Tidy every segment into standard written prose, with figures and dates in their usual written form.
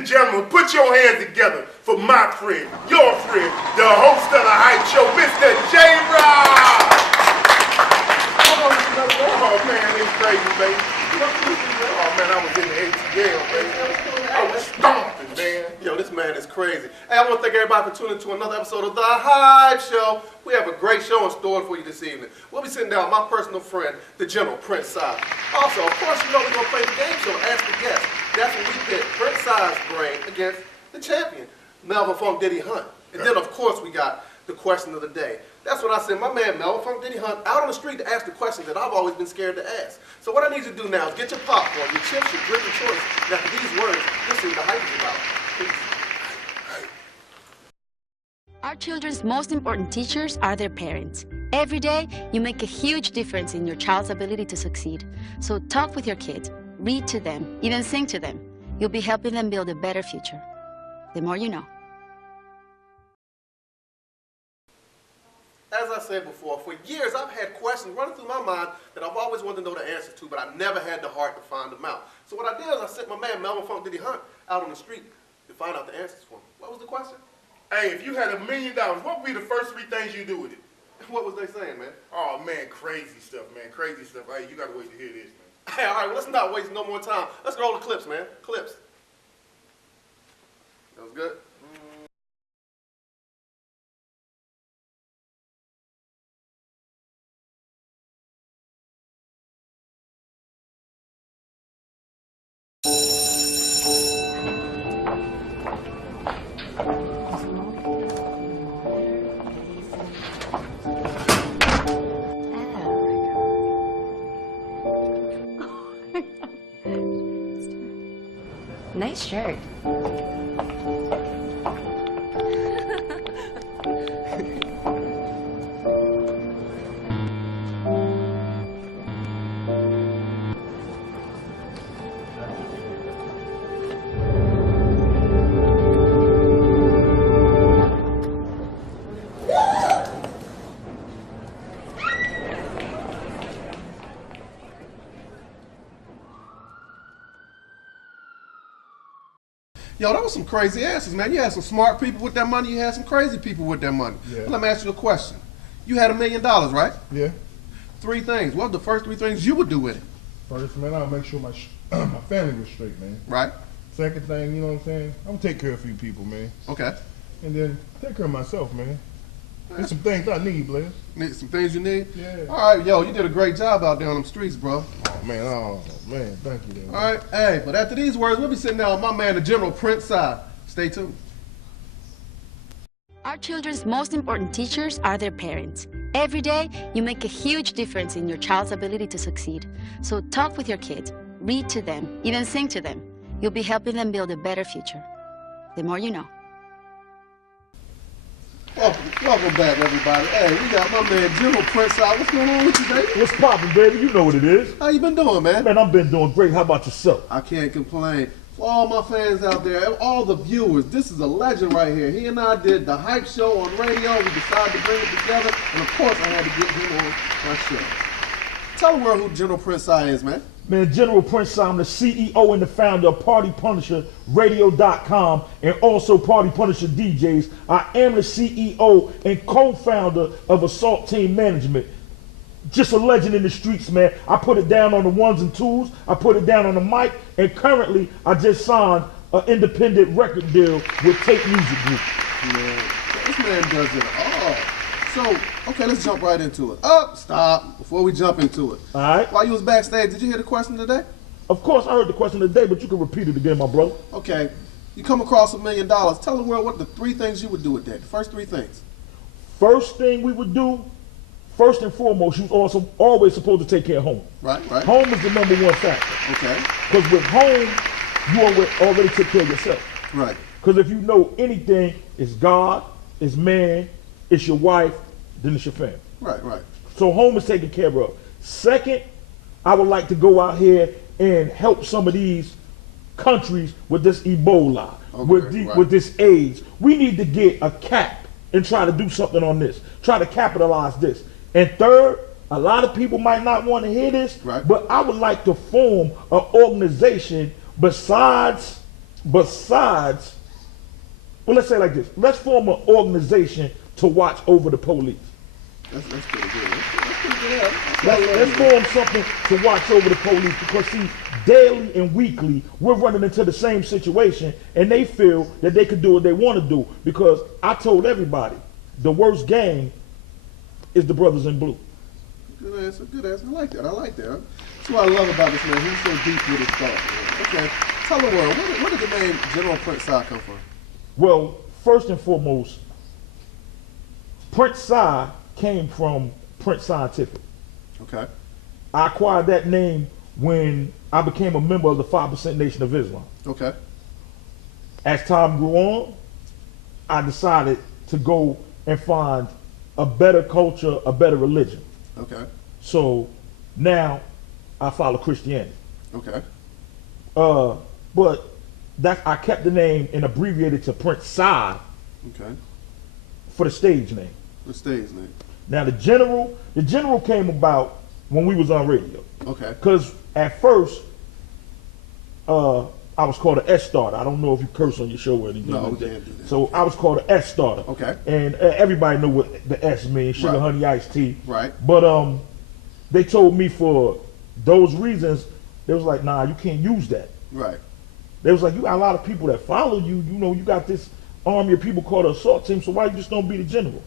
and gentlemen, put your hands together for my friend, your friend, the host of the Hype Show, Mr. J-Rob! Oh man, it's crazy, baby. Oh man, I was in the ATL, baby. I was stomping, man. Yo, this man is crazy. Hey, I want to thank everybody for tuning in to another episode of The Hype Show. We have a great show in store for you this evening. We'll be sitting down with my personal friend, the General Prince Sci. Also, of course, you know we're going to play the game show, Ask the Guest. That's when we pit Prince Sci's brain against the champion, Melvin Funk Diddy Hunt. And then, of course, we got the question of the day. That's when I sent my man Melvin Funk Diddy Hunt out on the street to ask the questions that I've always been scared to ask. So what I need you to do now is get your popcorn, your chips, your drink of choice. And after these words, you'll see what the hype is about. Peace. Our children's most important teachers are their parents. Every day, you make a huge difference in your child's ability to succeed. So talk with your kids, read to them, even sing to them. You'll be helping them build a better future. The more you know. As I said before, for years I've had questions running through my mind that I've always wanted to know the answers to, but I never had the heart to find them out. So what I did is I sent my man Melvin Funk Diddy Hunt out on the street to find out the answers for me. What was the question? Hey, if you had $1 million, what would be the first 3 things you do with it? What was they saying, man? Oh man, crazy stuff, man. Crazy stuff. Hey, you gotta wait to hear this, man. Hey, all right, well, let's not waste no more time. Let's roll the clips, man. Clips. That was good. Nice shirt. Yo, that was some crazy answers, man. You had some smart people with that money. You had some crazy people with that money. Yeah. Let me ask you a question. You had $1 million, right? Yeah. 3 things. What are the first 3 things you would do with it? First, man, I'll make sure my my family was straight, man. Right. Second thing, you know what I'm saying? I'm gonna take care of a few people, man. Okay. And then take care of myself, man. There's some things I need, Blair. Need some things you need? Yeah. All right, yo, you did a great job out there on them streets, bro. Oh, man, thank you, man. All right, hey, but after these words, we'll be sitting down with my man, the General Prince Sci. Stay tuned. Our children's most important teachers are their parents. Every day, you make a huge difference in your child's ability to succeed. So talk with your kids, read to them, even sing to them. You'll be helping them build a better future. The more you know. Welcome back, everybody. Hey, we got my man, General Prince Sci. What's going on with you, baby? What's poppin', baby? You know what it is. How you been doing, man? Man, I've been doing great. How about yourself? I can't complain. For all my fans out there, all the viewers, this is a legend right here. He and I did the Hype Show on radio. We decided to bring it together, and of course, I had to get him on my show. Tell the world who General Prince Sci is, man. Man, General Prince Sci, I'm the CEO and the founder of PartyPunisherRadio.com and also Party Punisher DJs. I am the CEO and co-founder of Assault Team Management. Just a legend in the streets, man. I put it down on the 1s and 2s. I put it down on the mic. And currently, I just signed an independent record deal with Tape Music Group. Yeah, this man does it all. So, okay, let's jump right into it. Stop, before we jump into it. All right. While you was backstage, did you hear the question today? Of course, I heard the question today, but you can repeat it again, my brother. Okay, you come across $1 million. Tell the world what the 3 things you would do with that. The first 3 things. First thing we would do, first and foremost, you was also always supposed to take care of home. Right. Home is the #1 factor. Okay. Because with home, you already take care of yourself. Right. Because if you know anything, it's God, it's man, it's your wife, then it's your family. Right. So home is taken care of. Second, I would like to go out here and help some of these countries with this Ebola, with this AIDS. We need to get a cap and try to do something on this. Try to capitalize this. And third, a lot of people might not want to hear this, but I would like to form an organization besides besides, well, let's say it like this. Let's form an organization to watch over the police. That's pretty good. That's pretty good. Let's form something to watch over the police, because see, daily and weekly, we're running into the same situation, and they feel that they can do what they want to do, because I told everybody, the worst gang is the brothers in blue. Good answer, good answer. I like that. That's what I love about this man. He's so deep with his thoughts. Okay, tell the world, where did the name General Prince Sci come from? Well, first and foremost, Prince Sci came from Prince Scientific. Okay. I acquired that name when I became a member of the 5% Nation of Islam. Okay. As time grew on, I decided to go and find a better culture, a better religion. Okay. So now I follow Christianity. Okay. But I kept the name and abbreviated to Prince Sci Okay. for the stage name. The stage name. Now the general came about when we was on radio. Okay. Because at first, I was called an S starter. I don't know if you curse on your show or anything. No, like we that. can't do that. So I was called an S starter. Okay. And everybody know what the S means: sugar, Right. honey, iced tea. Right. But they told me for those reasons, they was like, nah, you can't use that. Right. They was like, you got a lot of people that follow you. You know, you got this army of people called the assault team. So why you just don't be the general?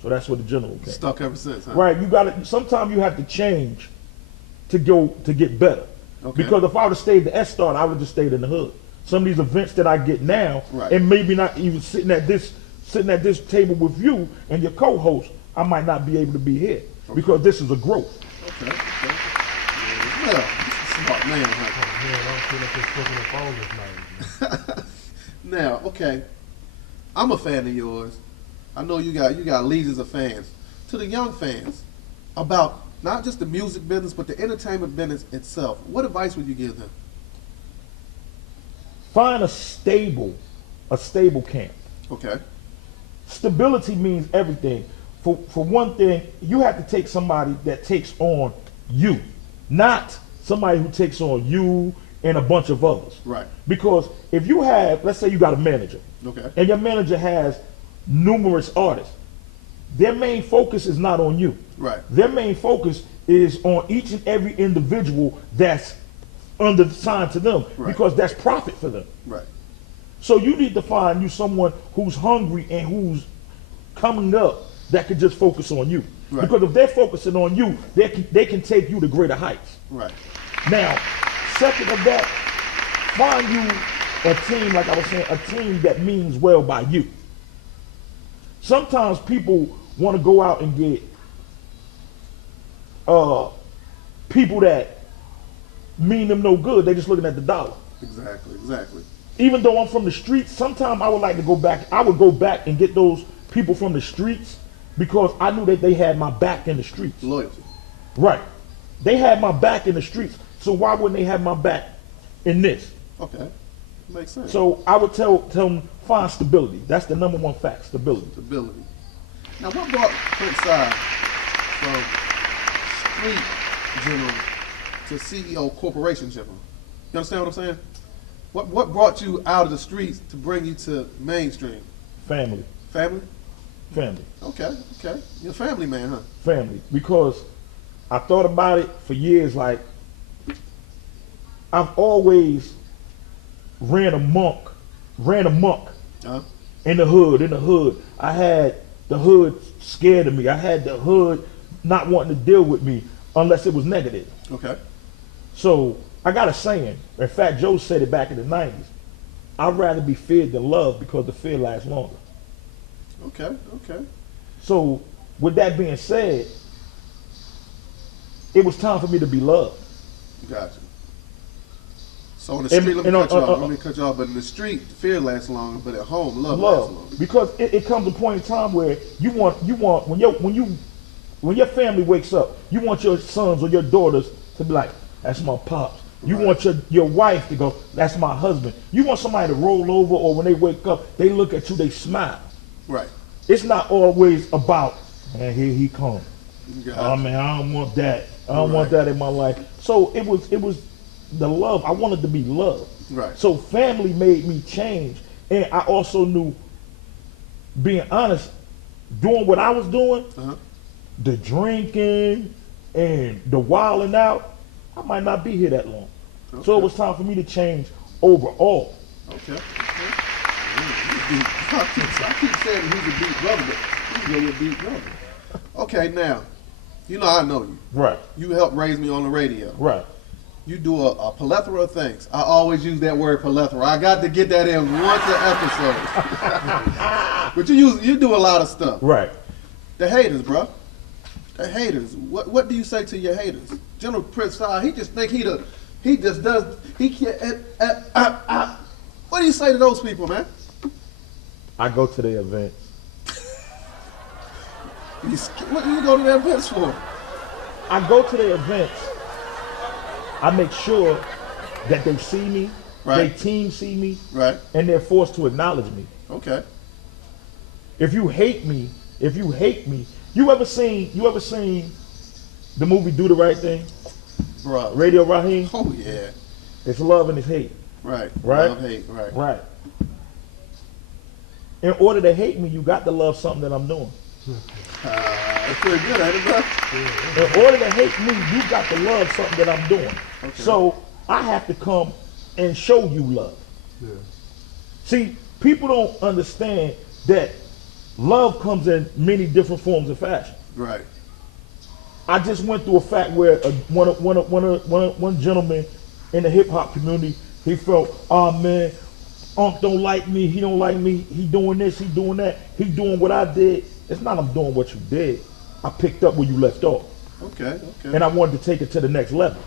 So that's what the general came. Stuck ever since, huh? Right. You got to. Sometimes you have to change to get better. Okay. Because if I would have stayed the S starter, I would have just stayed in the hood. Some of these events that I get now, Right. and maybe not even sitting at this table with you and your co-host, I might not be able to be here because this is a growth. Okay. Well, this is smart man, huh? Yeah, I'm sitting up here fucking up all this name. Now, okay, I'm a fan of yours. I know you got legions of fans. To the young fans, about not just the music business, but the entertainment business itself, what advice would you give them? Find a stable camp. Okay. Stability means everything. For one thing, you have to take somebody that takes on you, not somebody who takes on you and a bunch of others. Right. Because if you have, let's say you got a manager, Okay. and your manager has numerous artists, their main focus is not on you. Right. Their main focus is on each and every individual that's undersigned to them, Right. because that's profit for them. Right. So you need to find you someone who's hungry and who's coming up that can just focus on you. Right. Because if they're focusing on you, they can take you to greater heights. Right. Now, second of that, find you a team, like I was saying, a team that means well by you. Sometimes people want to go out and get people that mean them no good. They're just looking at the dollar. Exactly. Even though I'm from the streets, sometimes I would like to go back. I would go back and get those people from the streets because I knew that they had my back in the streets. Loyalty. Right. They had my back in the streets. So why wouldn't they have my back in this? Okay. Makes sense. So I would tell them, find stability. That's the number one fact, stability. Stability. Now, what brought Prince Sci from street general to CEO corporation general? You understand what I'm saying? What brought you out of the streets to bring you to mainstream? Family. Family? Family. Okay. You're a family man, huh? Family. Because I thought about it for years, like, I've always ran amok Uh-huh. in the hood. I had the hood scared of me. I had the hood not wanting to deal with me unless it was negative. Okay. So I got a saying. In fact, Joe said it back in the 90s. I'd rather be feared than loved because the fear lasts longer. Okay. So with that being said, it was time for me to be loved. Gotcha. So in the street, let me cut you off. But in the street, fear lasts longer. But at home, love lasts longer. Because it comes a point in time where you want when your family wakes up, you want your sons or your daughters to be like, that's my pops. You Right. want your wife to go, that's my husband. You want somebody to roll over, or when they wake up, they look at you, they smile. Right. It's not always about, man, here he comes. Gotcha. Oh man, I don't want that. I don't Right. want that in my life. So it was the love. I wanted to be loved. Right. So family made me change, and I also knew, being honest, doing what I was doing, the drinking and the wilding out, I might not be here that long. Okay. So it was time for me to change overall. Okay. I keep saying he's a beat brother, but he's really a beat brother. Okay, now, you know I know you. Right. You helped raise me on the radio. Right. You do a plethora of things. I always use that word plethora. I got to get that in once an episode. But you do a lot of stuff. Right. The haters, bro. The haters. What do you say to your haters? General Prince Sci, he just think he can't. What do you say to those people, man? I go to the events. What do you go to their events for? I go to the events. I make sure that they see me, Right. their team see me, Right. and they're forced to acknowledge me. Okay. If you hate me, you ever seen the movie Do the Right Thing? Bro. Radio Raheem? Oh, yeah. It's love and it's hate. Right. Right? Love, hate. Right. Right. In order to hate me, you got to love something that I'm doing. That's pretty good, ain't it, bro? In order to hate me, you got to love something that I'm doing. Okay. So I have to come and show you love. Yeah. See, people don't understand that love comes in many different forms and fashion. Right. I just went through a fact where one gentleman in the hip hop community, he felt, oh man, Unc don't like me, he don't like me, he doing this, he doing that, he doing what I did. It's not I'm doing what you did. I picked up where you left off. Okay. And I wanted to take it to the next level.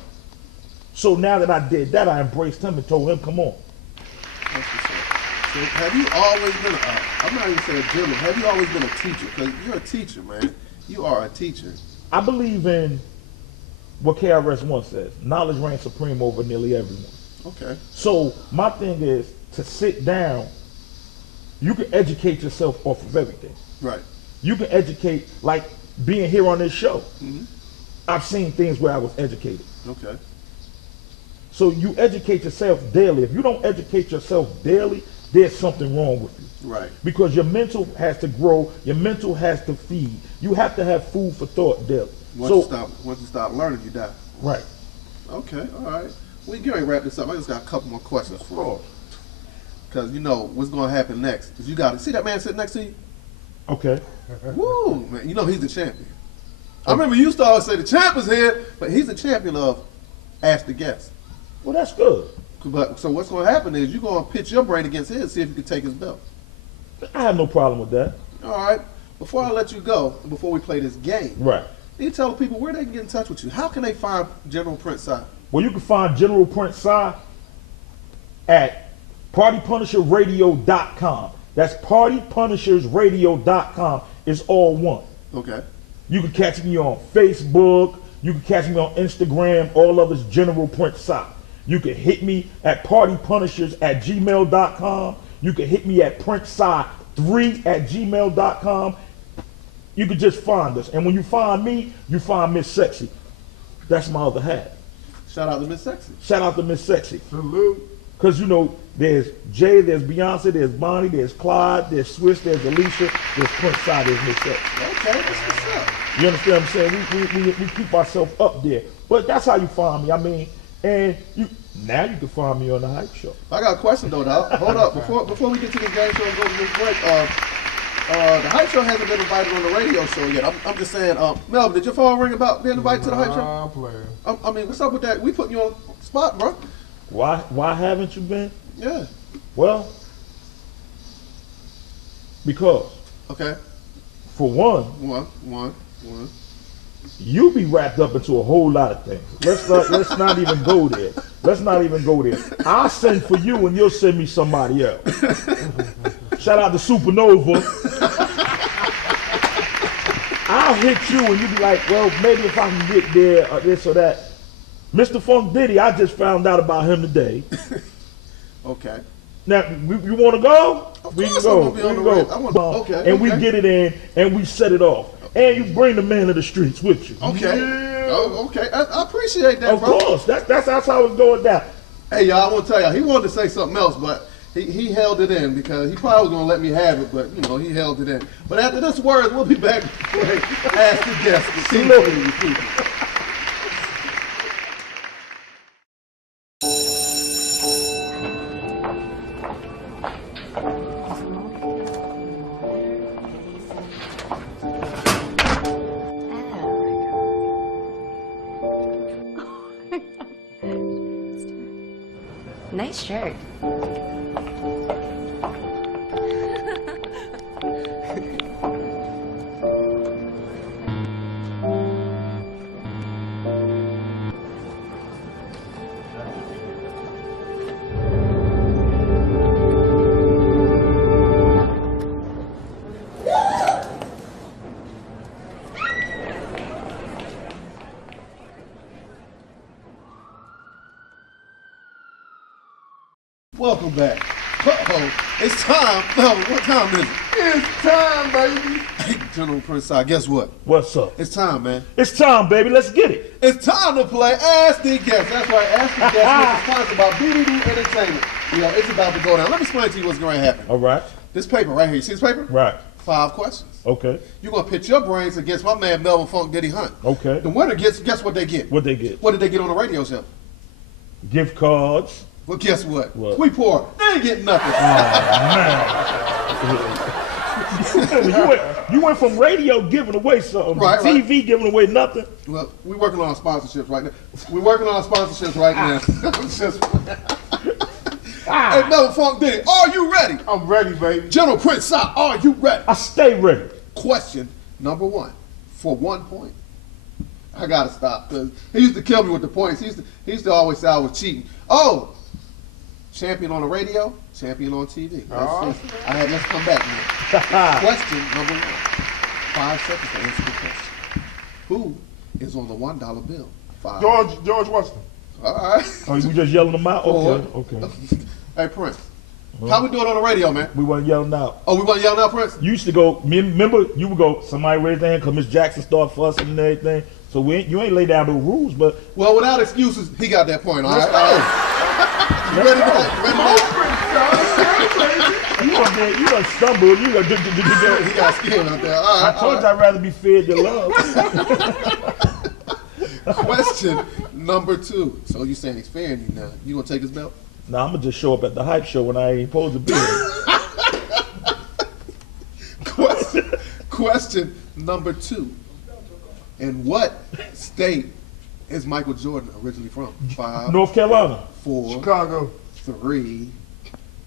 So now that I did that, I embraced him and told him, come on. That's what's up. So have you always been I'm not even saying a gentleman, have you always been a teacher? Because you're a teacher, man. You are a teacher. I believe in what KRS-One says, knowledge reigns supreme over nearly everyone. Okay. So my thing is to sit down, you can educate yourself off of everything. Right. You can educate, like being here on this show. I've seen things where I was educated. Okay. So you educate yourself daily. If you don't educate yourself daily, there's something wrong with you. Right. Because your mental has to grow, your mental has to feed. You have to have food for thought daily. Once you stop learning, you die. Right. Okay, all right. We get ready to wrap this up. I just got a couple more questions for you. Because you know what's going to happen next. Because you got to see that man sitting next to you? Okay. Woo, man. You know he's the champion. I remember you used to always say the champ is here, but he's the champion of Ask the Guest. Well, that's good. But so what's going to happen is you're going to pitch your brain against his, see if you can take his belt. I have no problem with that. All right. Before I let you go, and before we play this game, Right. you tell the people where they can get in touch with you. How can they find General Prince Sci? Well, you can find General Prince Sci at partypunisherradio.com. That's partypunishersradio.com. It's all one. Okay. You can catch me on Facebook. You can catch me on Instagram. All of it's General Prince Sci. You can hit me at partypunishers@gmail.com. You can hit me at princesci3@gmail.com. You can just find us. And when you find me, you find Miss Sexy. That's my other half. Shout out to Miss Sexy. Shout out to Miss Sexy. Salute. Because, you know, there's Jay, there's Beyonce, there's Bonnie, there's Clyde, there's Swiss, there's Alicia, there's Prince Sci, there's Miss Sexy. Okay, that's what's up. You understand what I'm saying? We keep ourselves up there. But that's how you find me. I mean, and now you can find me on the Hype Show. I got a question though, dog. Hold up. Before we get to this game show and go to this break, the Hype Show hasn't been invited on the radio show yet. I'm just saying, Melvin, did your phone ring about being invited to the Hype Show? Nah, player. I mean, what's up with that? We putting you on the spot, bro. Why haven't you been? Yeah. Well, because Okay. for one, One. you be wrapped up into a whole lot of things. Let's not even go there. Let's not even go there. I'll send for you and you'll send me somebody else. Shout out to Supernova. I'll hit you and you be like, well, maybe if I can get there or this or that. Mr. Funk Diddy, I just found out about him today. Okay. Now, you want to go? Of We can course go. I'm gonna be on We can the go. radio. I wanna- okay, And we okay. get it in and we set it off. And you bring the man of the streets with you. Okay. Yeah. Oh, okay. I appreciate that, Of bro. course. That's how it's going down. Hey, y'all, I want to tell y'all, he wanted to say something else, but he held it in because he probably was going to let me have it, but, he held it in. But after this word, we'll be back to ask the guests to see people. Nice shirt. Welcome back. Uh-oh, it's time. Melvin, what time is it? It's time, baby. Hey, General Prince Sci, guess what? What's up? It's time, man. It's time, baby. Let's get it. It's time to play Ask the Guest. That's right, Ask the Guest, which is sponsored by BDD Entertainment. It's about to go down. Let me explain to you what's going to happen. All right. This paper right here, you see this paper? Right. 5 questions. Okay. You're going to pitch your brains against my man Melvin Funk Diddy Hunt. Okay. The winner gets, guess what they get? What they get? What did they get on the radio show? Gift cards. Well, guess what? What? We poor. They ain't getting nothing. You went from radio giving away something, Right, to TV giving away nothing. Well, we're working on our sponsorships right now. We're working on our sponsorships right now. Hey, Melvin Funk Diddy, are you ready? I'm ready, baby. General Prince Sci, are you ready? I stay ready. Question number 1 for 1 point. I gotta stop because he used to kill me with the points. He used to always say I was cheating. Oh, champion on the radio, champion on TV. Let's come back now. Question number 1. 5 seconds to answer the question. Who is on the $1 bill? 5. George Washington. All right. Oh, you just yelling them out? Okay, okay. Hey, Prince. How we doing on the radio, man? We wasn't yelling out. Oh, we want to yell now, Prince? You used to go, remember, you would go, somebody raise their hand because Miss Jackson started fussing and everything. So you ain't lay down the rules, but. Well, without excuses, he got that point, all right? You ready to go? You done stumbled. You done He got scared out there. All right, I told you I'd rather be fed than loved. Question number 2. So you saying he's fearing you now. You gonna take his belt? Nah, I'm gonna just show up at the hype show when I ain't supposed to be there. Question number 2. In what state is Michael Jordan originally from? 5, North Carolina. 4, Chicago. 3,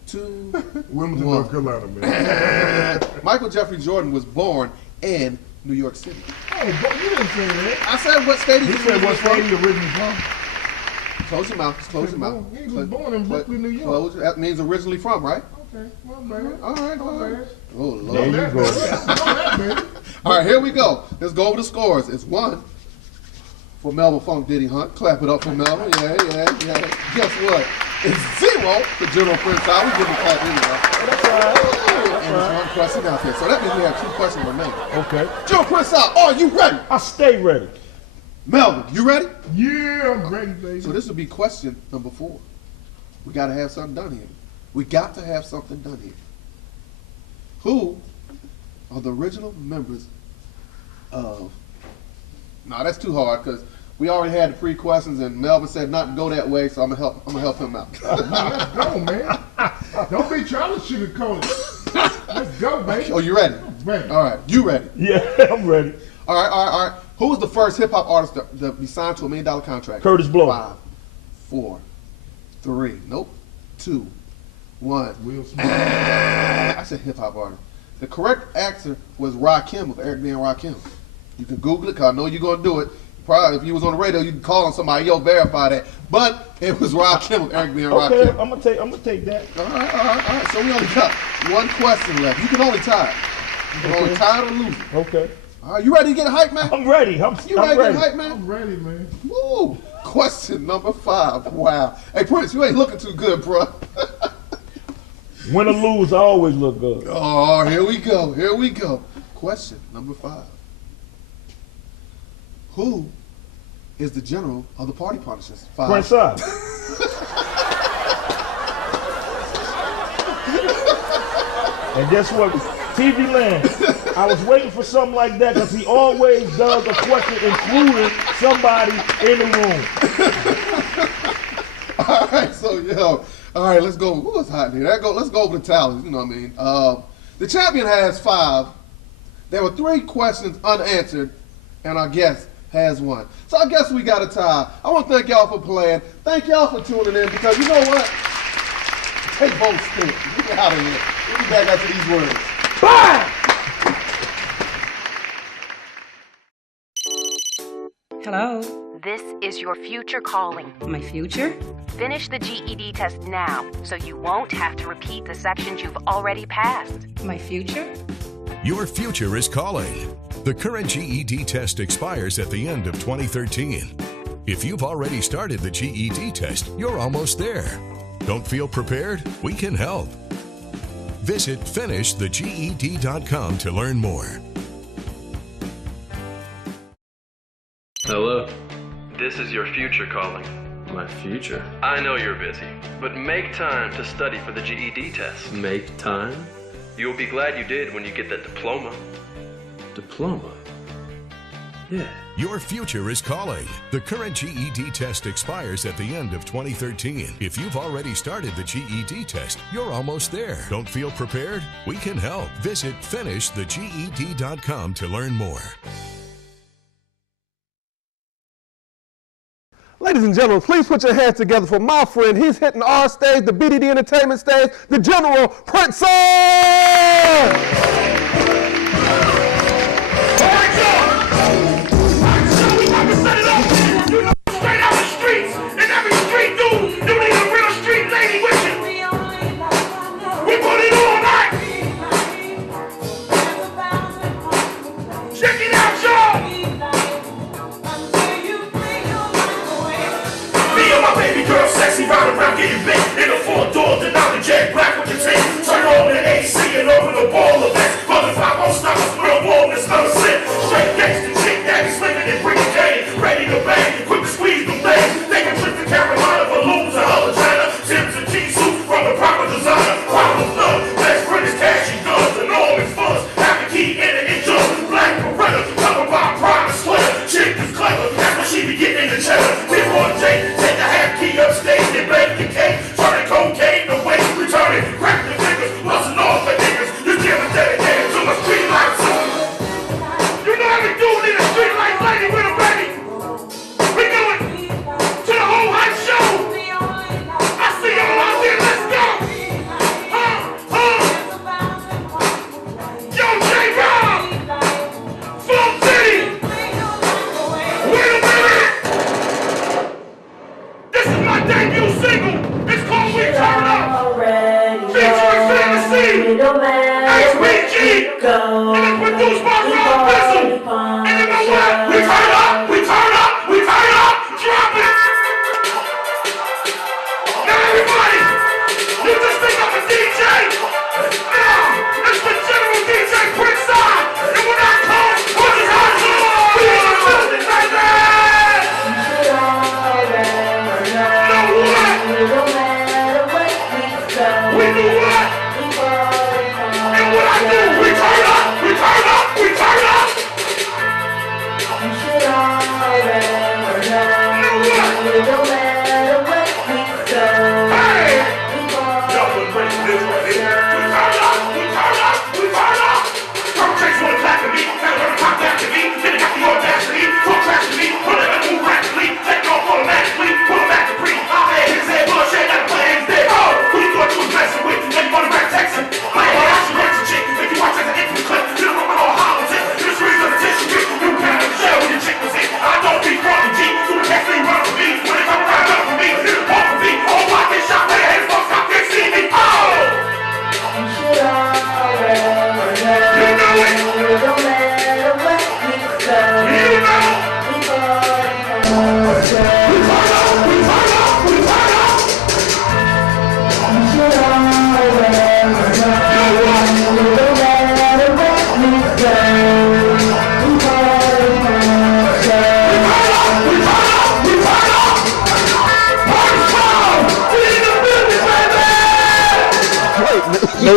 2, Wilmington, 1. North Carolina, man. Michael Jeffrey Jordan was born in New York City. Hey, but you didn't say that. I said what state He said what state he originally from. Close your mouth. Just close your mouth. He was born in Brooklyn, New York. Close. That means originally from, right? Okay, my bad. All right. All right. Oh, Lord. There you go. All right, here we go. Let's go over the scores. It's 1 for Melvin Funk Diddy Hunt. Clap it up for Melvin. Yeah. Guess what? It's 0 for General Prince Sci. We give him a clap anyway. That's right. And it's 1 question out there. So that means we have 2 questions remaining. Okay. General Prince Sci, are you ready? I stay ready. Melvin, you ready? Yeah, I'm ready, baby. So this will be question number 4. We got to have something done here. We got to have something done here. Who are the original members of... No, that's too hard because we already had the 3 questions and Melvin said not to go that way, so I'm gonna help him out. Let's go, man. Don't be trying to sugarcoat it. Let's go, baby. Oh, you ready? Ready. All right, you ready? Yeah, I'm ready. All right. Who was the first hip hop artist to be signed to $1 million contract? Curtis Blow. 5, 4, 3. Nope. 2, 1. Will Smith. I said hip hop artist. The correct answer was Rakim, of Eric B. and Rakim. You can Google it, because I know you're going to do it. Probably if you was on the radio, you can call on somebody, verify that. But it was Rakim, of Eric B. and Rakim. Okay, I'm gonna take that. All right. So we only got 1 question left. You can only tie it. You can only tie it or lose it. Okay. All right, you ready to get hype, man? I'm ready. You I'm ready to ready. get hype, man? I'm ready, man. Woo! Question number 5. Wow. Hey, Prince, you ain't looking too good, bro. Win or lose, I always look good. Oh, here we go. Question number 5. Who is the general of the party partnerships. 5. Prince Sci. And guess what? TV Land, I was waiting for something like that because he always does a question including somebody in the room. All right, so, all right, let's go. Who was hot in here? Let's go over the tallies, you know what I mean? The champion has 5. There were 3 questions unanswered, and our guest has 1. So I guess we got a tie. I want to thank y'all for playing. Thank y'all for tuning in because you know what? Take both sticks. Get out of here. We'll be back after these words. Bye! Hello, This is your future calling. my future? Finish the GED test now so you won't have to repeat the sections you've already passed. My future? Your future is calling. The current GED test expires at the end of 2013. If you've already started the GED test, you're almost there. Don't feel prepared? We can help. Visit finishtheged.com to learn more. Hello. This is your future calling. My future? I know you're busy, but make time to study for the GED test. Make time? You'll be glad you did when you get that diploma. Diploma? Yeah. Your future is calling. The current GED test expires at the end of 2013. If you've already started the GED test, you're almost there. Don't feel prepared? We can help. Visit finishtheged.com to learn more. Ladies and gentlemen, please put your hands together for my friend. He's hitting our stage, the BDD Entertainment stage, the General Prince Sci! Straight out the streets, and every street dude, you need a real street lady with you. We put it all night. Check it out, y'all. Me and my baby girl, sexy, round around getting big in the 4 doors, and now the jet black with the tape. Turn on the AC and open the ball of that. Motherfucker, won't stop us with a wall that's not a slip. Straight gangsta chick that is slipping and bringing game, ready to bang, quick to squeeze the thing. They can trip to Carolina balloons and other China. Tips and G-suits from the proper designer. Problem love, best friend is cash and guns and all his funds. Have a key in it and just black Beretta, covered by a private sweater. Chick is clever, that's what she be getting in the cheddar. Tip on Jake, take the half key upstage and bake the cake. Turn the cocaine away, return it, crack the fingers, busting off the niggas. This jam is dedicated to my street life song. You know every dude in the street life lady with a baby. We do it to the whole hype show. I see y'all out there, let's go. Yo, J-Rob, Flum City. Wait a minute. This is my debut single. It's called We Turn Up. Featuring Fantasy, HBG, and it's produced by Rob Bissell. And you know what? We turn up, we turn up, we turn up. Drop it. Now everybody, you just think I'm a DJ. Now, it's the General DJ Prince Sci. And when I come, what is hot? We in the building, baby. Know what? We do what? And what I do, we turn up, we turn up, we turn up. Hey! Y'all was ready for this right here. We turn up, we turn up, we turn up. Don't chase one clap at me, tell her to pop back to me. Then it got the audacity, talk trash to me, put it and move rapidly, take off automatically, pull it back to breathe. I'm there, his head, bullshit, got a plan, he's dead. Oh, who you thought you was messing with? Then you wanna back Texan. My head, I should hurt your chick. If you watch as an infant clip, you don't know all hollers in. The streets of the tissue, you can't shell when your chick was hit. I don't be funny, G, so the cats ain't run for me. When it come around,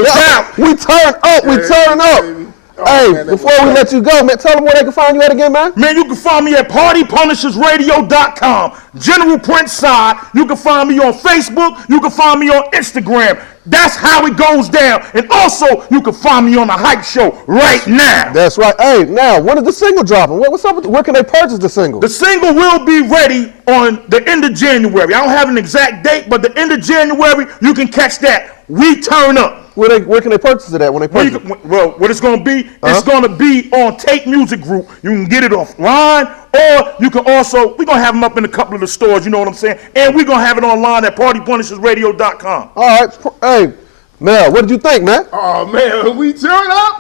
baby. We turn up. We turn up. Oh, hey, man, before we let you go, man, tell them where they can find you at again, man. Man, you can find me at partypunishersradio.com. General Prince Sci. You can find me on Facebook. You can find me on Instagram. That's how it goes down. And also, you can find me on the Hype Show right now. That's right. Hey, now, when is the single dropping? What's up? Where can they purchase the single? The single will be ready on the end of January. I don't have an exact date, but the end of January, you can catch that. We turn up. Where can they purchase it at when they purchase it? Well, what it's going to be, it's going to be on Take Music Group. You can get it offline, or you can also, we're going to have them up in a couple of the stores, you know what I'm saying? And we're going to have it online at partypunishersradio.com. All right. Hey, Mel, what did you think, man? Oh, man, we turn up.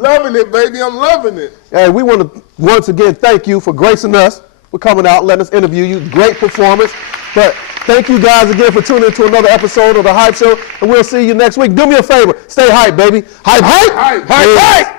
Loving it, baby. I'm loving it. Hey, we want to once again thank you for gracing us, for coming out, letting us interview you. Great performance. But thank you guys again for tuning into another episode of The Hype Show, and we'll see you next week. Do me a favor. Stay hype, baby. Hype, hype. Hype, hype, hype.